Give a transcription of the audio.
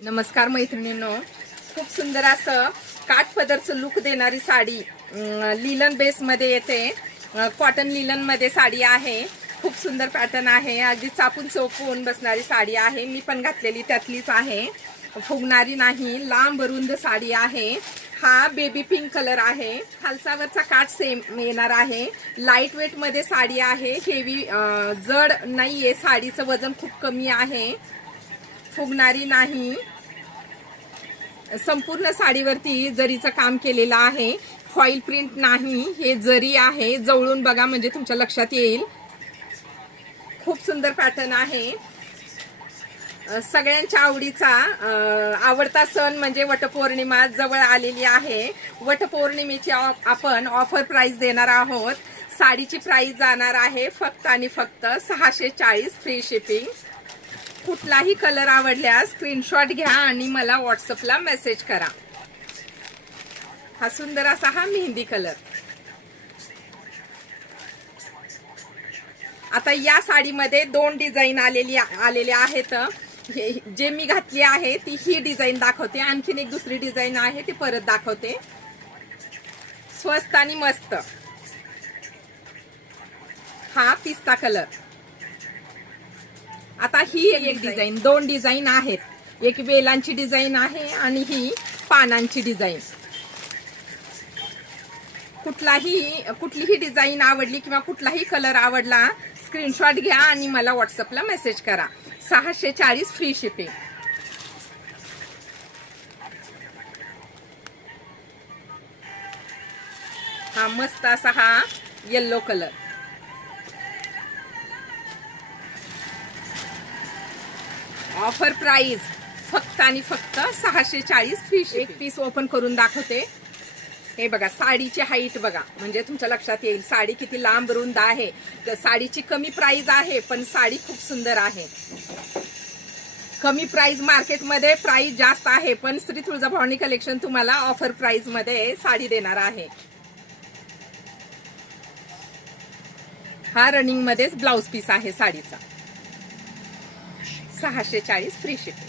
नमस्कार मैत्रिणींनो, खूप सुंदर असं काठपदरचं लुक देणारी साडी लिलन बेसमध्ये येते। कॉटन लिलन मध्ये साडी आहे। खूप सुंदर पॅटर्न आहे। अगदी चापून चौपून बसणारी साडी आहे। मी पण घातलेली त्यातलीच आहे। फुगणारी नाही, लांब रुंद साडी आहे। हा बेबी पिंक कलर आहे। खालचा वरचा काठ सेम येणार आहे। लाईट वेट मध्ये साडी आहे। हेवी जड नाहीये, साडीचं वजन खूप कमी आहे। फुगणारी नाही। संपूर्ण साडीवरती जरीचं काम केलेलं आहे। फॉईल प्रिंट नाही, हे जरी आहे। जवळून बघा म्हणजे तुमच्या लक्षात येईल। खूप सुंदर पॅटर्न आहे। सगळ्यांच्या आवडीचा आवडता सण म्हणजे वटपौर्णिमा जवळ आलेली आहे। वटपौर्णिमेची आपण ऑफर प्राइस देणार आहोत। साडीची प्राइस जाणार आहे फक्त आणि फक्त 640 फ्री शिपिंग। कुठलाही कलर आवडल्यास स्क्रीनशॉट घ्या आणि मला व्हॉट्सअपला मेसेज करा। हा सुंदर असा हा मेहंदी कलर। आता या साडीमध्ये दोन डिझाईन आलेले आहेत। जे मी घातली आहे ती ही डिझाईन दाखवते। आणखीन एक दुसरी डिझाईन आहे ती परत दाखवते। स्वस्त आणि मस्त हा पिस्ता कलर। आता ही एक डिझाईन, दोन डिझाईन आहेत। एक वेलांची डिझाईन आहे आणि ही पानांची डिझाईन। कुठलीही डिझाईन आवडली किंवा कुठलाही कलर आवडला स्क्रीनशॉट घ्या आणि मला व्हॉट्सअपला मेसेज करा। 640 फ्री शिपिंग। हा मस्त असा हा येलो कलर। ऑफर प्राइस फक्त आणि फक्त 640 फ्री शिपिंग। एक पीस ओपन करून दाखवते। हे बघा, साडीची हाईट बघा म्हणजे तुमच्या लक्षात येईल साडी किती लांब रुंद आहे। साडीची कमी प्राइस आहे पण साडी खूप सुंदर आहे। कमी प्राइस मार्केटमध्ये प्राइस जास्त आहे पण श्री तुळजाभवानी कलेक्शन तुम्हाला ऑफर प्राइस मध्ये साडी देणार आहे। हा रनिंग मध्येच ब्लाउज पीस आहे साडीचा। 640 फ्री शिपिंग।